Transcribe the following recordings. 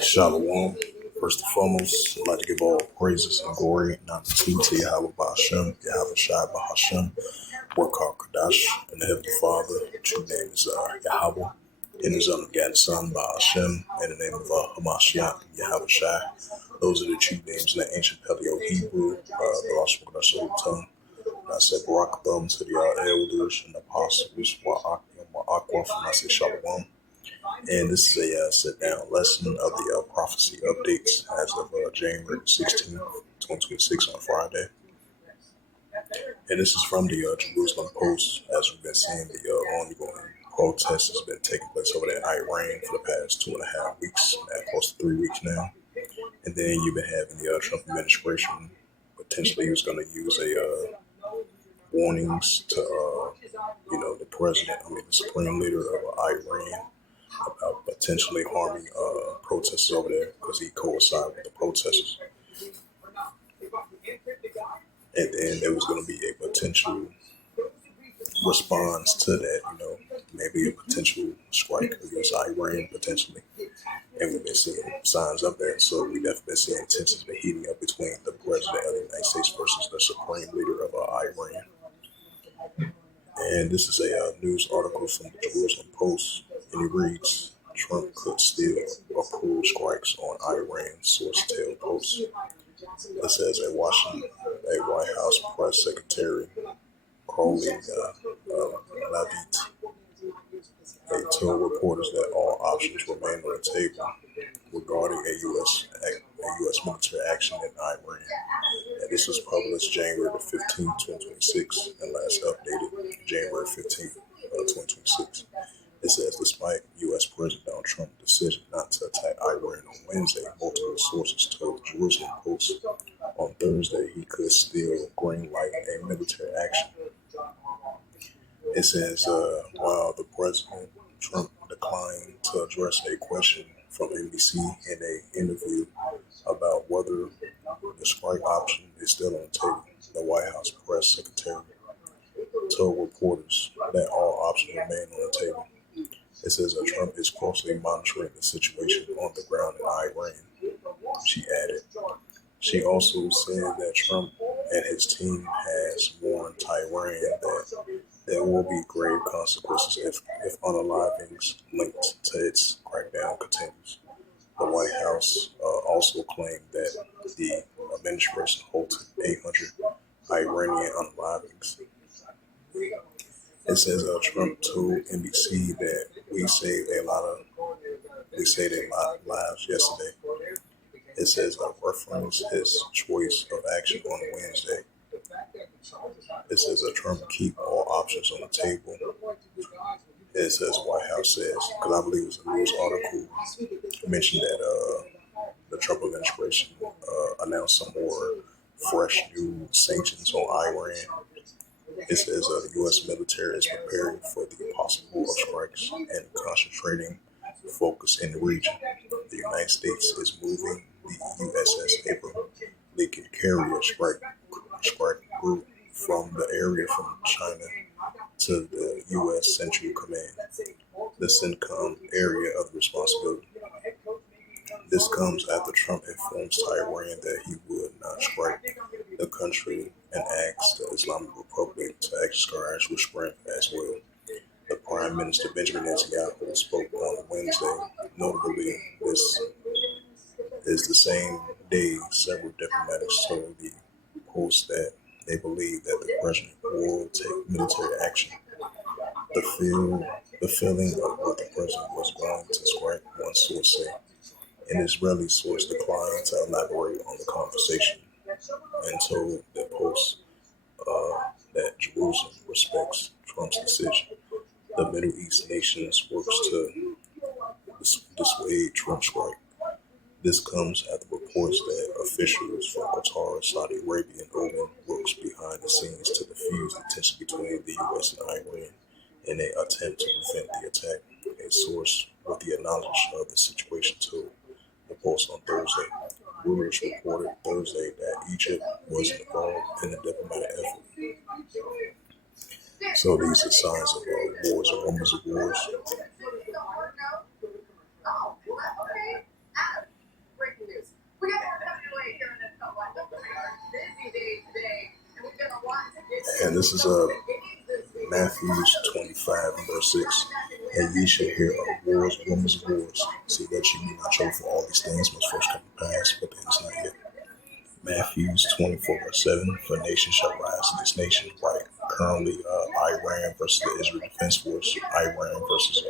Shalom. First and foremost, I'd like to give all praises and glory and honor to Yahweh Ba'Hashem, Yahweh Shai Ba'Hashem, Warkar Kadash, and the Heavenly Father. True name is Yahweh, and His unbegotten Son Ba'Hashem, in the name of Hamashiach, Yahweh Shai. Those are the true names in the ancient Paleo Hebrew, the Lashon Kodash tongue. I said Barak Thumb to the elders and apostles, Wa'akwa, and I say Shalom. And this is a sit-down lesson of the prophecy updates as of January 16th, 2026 on Friday. And this is from the Jerusalem Post. As we've been seeing, the ongoing protest has been taking place over there in Iran for the past 2.5 weeks, close to 3 weeks now. And then you've been having the Trump administration potentially was going to use warnings to, the president, the supreme leader of Iran, about potentially harming protesters over there because he coincided with the protesters. And then there was going to be a potential response to that, maybe a potential strike against Iran potentially. And we've been seeing signs of that. So we definitely been seeing tensions been heating up between the president of the United States versus the supreme leader of Iran. And this is a news article from the Jerusalem Post, and it reads, Trump could still approve strikes on Iran, source tell Post. It says a White House press secretary, Crowley Lavit, told reporters that all options remain on the table regarding a U.S. military action in Iran. And this was published January the 15th, 2026, and last updated January 15th, 2026. It says, despite U.S. President Donald Trump's decision not to attack Iran on Wednesday, multiple sources told the Jerusalem Post on Thursday he could still green light a military action. It says, while the President Trump declined to address a question from NBC in an interview about whether the strike option is still on the table, the White House press secretary told reporters that all options remain on the table. It says that Trump is closely monitoring the situation on the ground in Iran, she added. She also said that Trump and his team has warned Tehran that there will be grave consequences if unalivings linked to its crackdown continues. The White House also claimed that the administration halted 800 Iranian unalivings. It says Trump told NBC that we saved a lot of lives yesterday. It says reference his choice of action on Wednesday. It says Trump keep all options on the table. It says White House says, because I believe it was a news article mentioned that the Trump administration announced some more fresh new sanctions on Iran. It says the U.S. military is preparing for the possible strikes and concentrating focus in the region. The United States is moving the USS Abraham Lincoln carrier strike group from the area from China to the U.S. Central Command, the CENTCOM area of responsibility. This comes after Trump informs Tehran that he would not strike the country and asked the Islamic Republic to exercise restraint as well. The Prime Minister Benjamin Netanyahu spoke on Wednesday. Notably, this is the same day several diplomats told the Post that they believe that the president will take military action. The feeling of what the president was going to strike, one source said. An Israeli source declined to elaborate on the conversation and told the Post that Jerusalem respects Trump's decision. The Middle East nations works to dissuade Trump's strike. This comes after reports that officials from Qatar, Saudi Arabia, and Oman works behind the scenes to diffuse the tension between the U.S. and Iran in an attempt to prevent the attack. A source with the knowledge of the situation told the Post on Thursday. Reuters reported Thursday that Egypt was involved in the diplomatic effort. So these are signs of wars and rumors of wars. And this is Matthew 25 and verse 6. And ye shall hear of wars, rumors of wars. See that ye be not troubled, for all these things must first come to pass, but the end is not yet. Matthew 24 verse 7. For nation shall rise against nation. Right. Currently, Iran versus the Israel Defense Force. Iran versus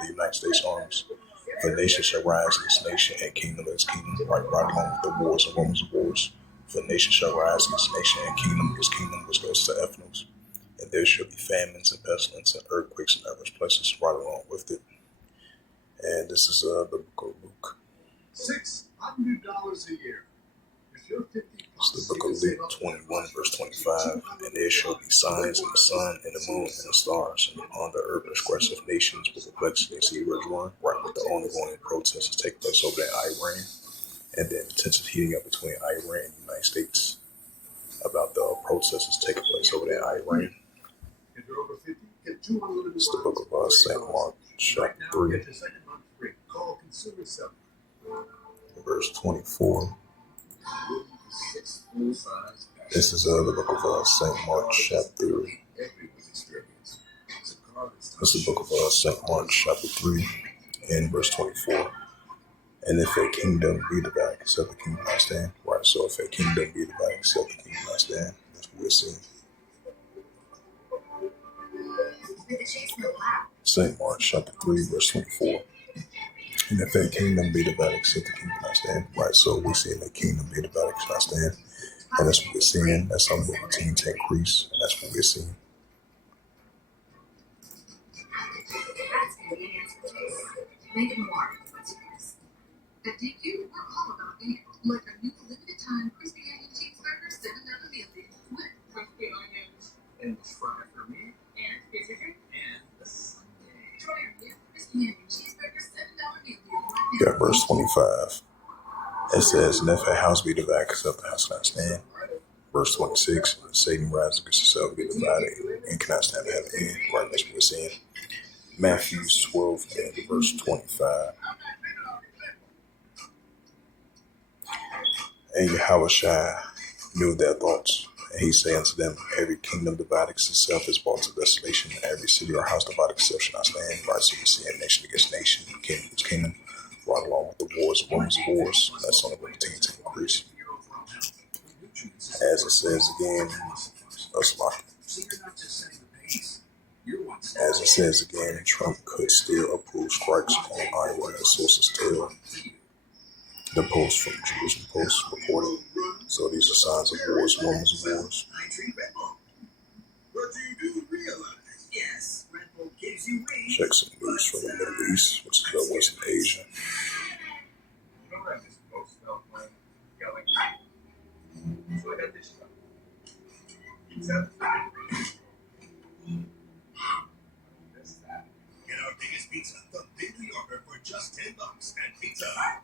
the United States armies. For nation shall rise against nation, and kingdom against kingdom. Right along with the wars and rumors of wars. For nation shall rise against nation, and kingdom against kingdom, which goes to ethnos. And there shall be famines and pestilence and earthquakes in diverse places right along with it. And this is the book of Luke. $600 a year. It's the book of Luke 21 verse 25. And there shall be signs in the sun and the moon and the stars, and upon the earth expressive nations with perplexity and see where drawing, right with the ongoing protests that take place over there in Iran, and then tensions heating up between Iran and the United States about the protests taking place over there in Iran. It's the book of St. Mark, chapter 3, verse 24. This is the book of St. Mark, chapter 3. This is the book of St. Mark, chapter 3, and verse 24. And if a kingdom be divided, except the kingdom not stand. Right, so if a kingdom be divided, except the kingdom not stand, that's what we're seeing. St. Mark, chapter 3, verse 24. And if a kingdom be divided, except the kingdom not stand. Right, so we're seeing the kingdom be divided, not stand. And that's what we're seeing. That's something will continue to increase. And that's what we're seeing. Thank you. We're all about it. Like a new limited time crispy onion cheeseburger, $7 meal deal with crispy onions and fry for me and visitor and the Sunday. Try our new crispy onion cheeseburger, $7 meal deal. Yeah, verse 25. It says, and if a house be divided, except the house cannot stand. Verse 26. Satan rises against himself, be divided, and cannot stand to have an end. Right, that's what we're seeing. Matthew 12 and verse 25. And Yahushua knew their thoughts, and he said unto them, every kingdom divided against itself is brought to desolation, and every city or house divided against itself shall not stand. Right, so we see nation against nation, kingdom against kingdom, right along with the wars and rumors of wars. That's only going to continue to increase. As it says again, Trump could still approve strikes on Iowa, as sources tell. The Post from Jerusalem Post reported. So these are signs of wars, rumors of wars. Check some news from the Middle East, which is Western Asia.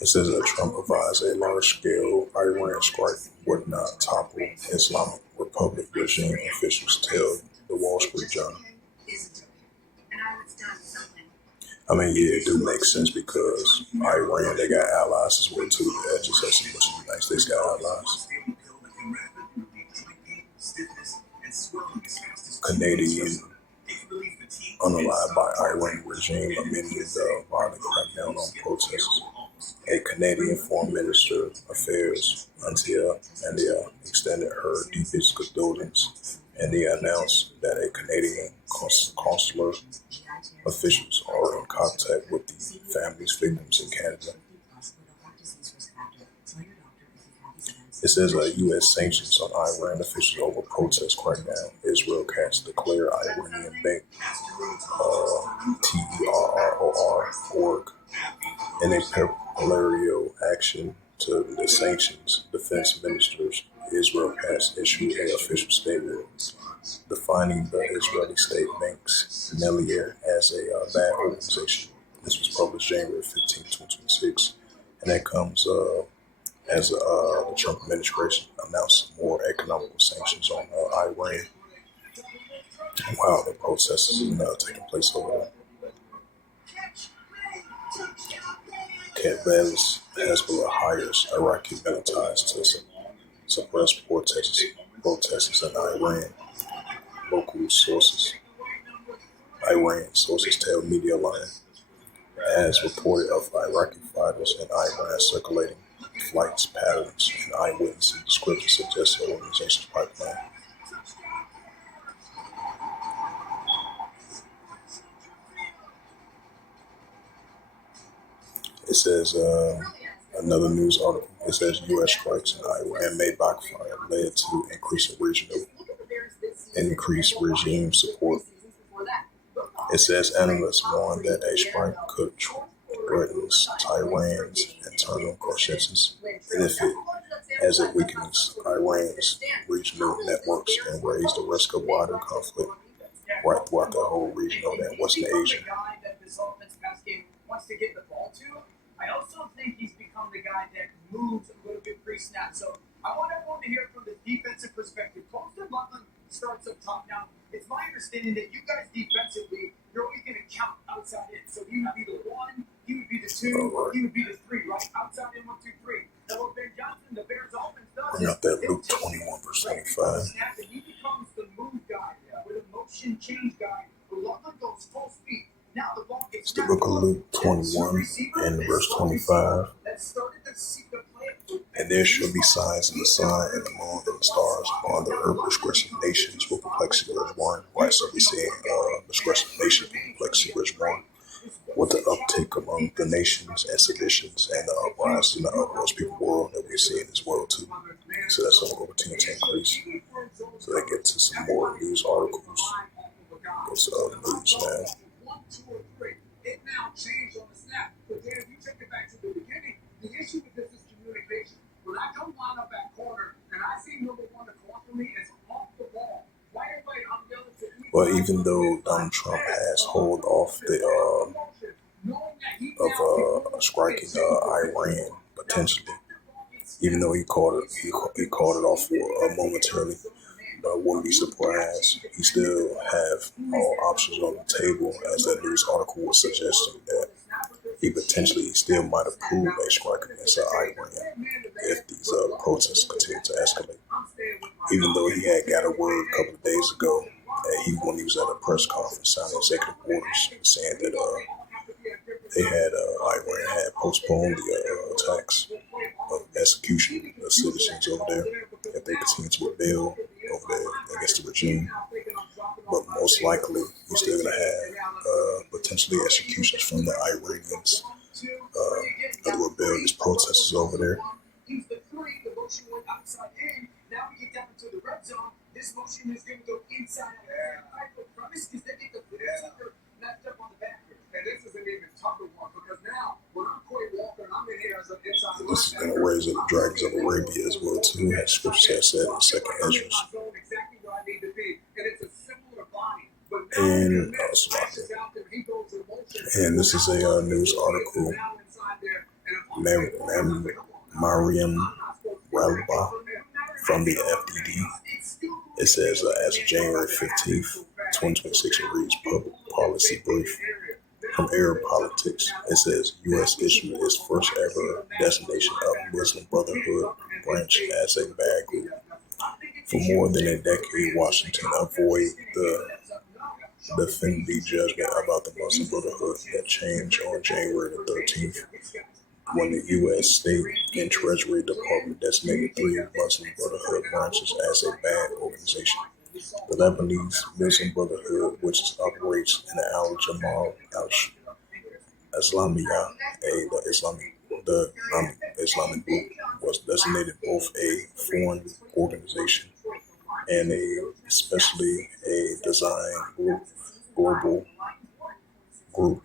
It says that Trump advised a large-scale Iran strike would not topple Islamic Republic regime, officials tell the Wall Street Journal. I mean, yeah, it do make sense because Iran, they got allies as well too. Just as much as the United States got allies. Canadian, unallied by Iran regime, amended the violent crackdown on protesters. A Canadian Foreign Minister of Affairs, Antia, and extended her deepest condolence, and they announced that a Canadian consular officials are in contact with the families victims in Canada. It says U.S. sanctions on Iran officials over protest crackdown. Israel cast declare Iranian bank TERROR in a parallel action to the sanctions. Defense ministers Israel has issued an official statement defining the Israeli state bank's Melier as a bad organization. This was published January 15, 2026, and that comes as the Trump administration announced more economical sanctions on Iran. Wow, the protests are taking place over there. Hezbollah hires Iraqi militants to suppress protesters in Iran. local sources. Iran sources tell Media Line has reported of Iraqi fighters in Iran circulating flights patterns and eyewitness descriptions suggest the organization's pipeline. It says another news article. It says U.S. strikes in Iran may backfire, led to increased regime support. It says analysts warn that a strike could threaten Tehran's internal consensus, and as it weakens Iran's regional networks and raise the risk of wider conflict right throughout the whole region of that Western Asia. I also think he's become the guy that moves a little bit pre-snap. So I want everyone to hear from the defensive perspective. Colston Loveland starts up top. Now, it's my understanding that you guys defensively, you're always going to count outside in. So you would be the one, he would be the two, he would be the three, right? Outside in, 1, 2, 3. Now, what Ben Johnson, the Bears offense does, bring out that Luke 21 verse 25. He becomes the move guy with a motion change guy. Loveland goes full speed. Now the ball gets It's the book of Luke 21 and verse 25. And there shall be signs in the sun and the moon and the stars upon the earth. Disgressive nations will perplexity was born. Right, so we see disgressive nations will perplexity was born. With the uptick among the nations and seditions and the uprising of those people world that we're seeing as well too. So that's going to continue to increase. So they get to some more news articles. Go to other news now. 1, 2, or 3. It now changed on the snap. But then if you take it back to the beginning, the issue with this is communication. When I come line up at corner and I see number 1 across from me is off the ball, why everybody I'm yelling to me? Well, even though Donald Trump has hold off the striking Iran potentially, even though he called it off for momentarily. I wouldn't be surprised. He still have all options on the table, as that news article was suggesting that he potentially still might approve a strike against Iran if these protests continue to escalate. Even though he had got a word a couple of days ago, that when he was at a press conference signing executive orders saying that they had Iran had postponed the attacks of execution of citizens over there if they continue to rebel over there against the regime. But most likely, we're still going to have potentially executions from the Iranians, the rebellious protesters over there. This motion is going to go inside. Because they get the left up on the back. And this is an even tougher one because now when I'm Corey Walker and I'm in here as an inside. This is going to raise up the dragons of Arabia as well too, as Scripture has said in the second Ezra. And this is a news article. Mariam Ralba from the FDD. It says as of January 15th, 2026, it reads public policy brief from Arab Politics. It says U.S. issued its first ever designation of Muslim Brotherhood branch as a bad group. For more than a decade, Washington avoided the definitive judgment about the Muslim Brotherhood that changed on January the 13th, when the U.S. State and Treasury Department designated 3 Muslim Brotherhood branches as a bad organization. The Lebanese Muslim Brotherhood, which operates in the Al-Jamal al-Islamiyah, the Islamic group, was designated both a foreign organization and especially a design global group.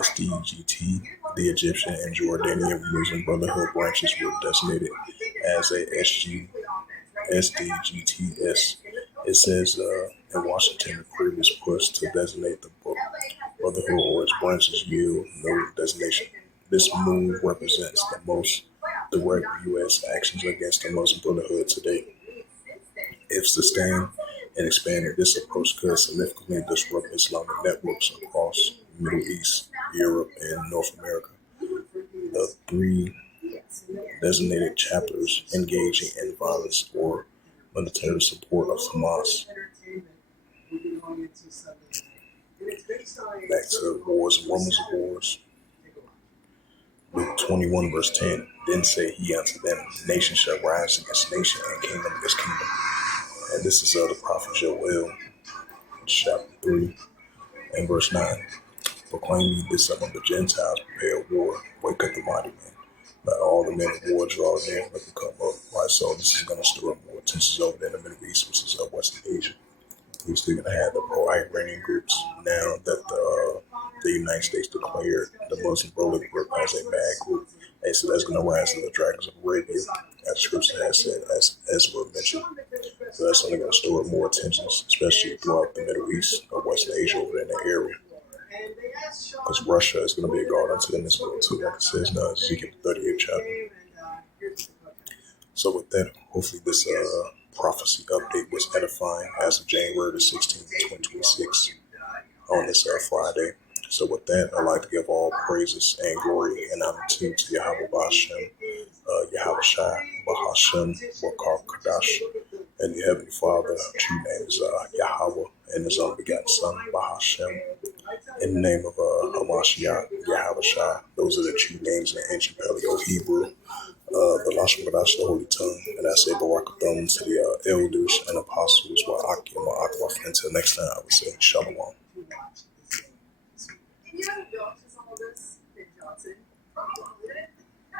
SDGT, the Egyptian and Jordanian Muslim Brotherhood branches were designated as a SDGTS. It says in Washington, the previous push to designate the Brotherhood or its branches yield no designation. This move represents the most direct U.S. actions against the Muslim Brotherhood to date. If sustained and expanded, this approach could significantly disrupt Islamic networks across the Middle East, Europe, and North America. The 3 designated chapters engaging in violence or military support of Hamas to wars and rumors of wars. Luke 21 verse 10. Then said he unto them, nation shall rise against nation and kingdom against kingdom. And this is the prophet Joel, chapter 3 and verse 9. Proclaim ye this among the Gentiles, prepare war, wake up the mighty men. Let all the men of war draw near, let them come up. Right, so this is going to stir up more tensions over there in the Middle East, which is Western Asia. We're still going to have the pro-Iranian groups now that the United States declared the Muslim Brotherhood group as a bad group. And so that's going to rise to the dragons of Arabia, as the scripture has said, as was mentioned. So that's only going to stir up more tensions, especially throughout the Middle East or Western Asia over there in that area. Because Russia is going to be a guard unto them as well, too, like it says now, Ezekiel 38th chapter. So with that, hopefully this prophecy update was edifying as of January the 16th, 2026 on this Friday. So with that, I'd like to give all praises and glory and honor to Yahweh Bahashem, Yahweh Shai, Bahashem, Wakar Kadash, and the Heavenly Father. True name is Yahweh, and His only begotten Son, Bahashem. In the name of Hamashiach, Yahweh Shai. Those are the true names in the ancient Paleo Hebrew. The Lashon Kodash, the Holy Tongue, and I say Barakathon to the elders and apostles, Wa'akim, Wa'akwa. Until next time, I would say Shalom.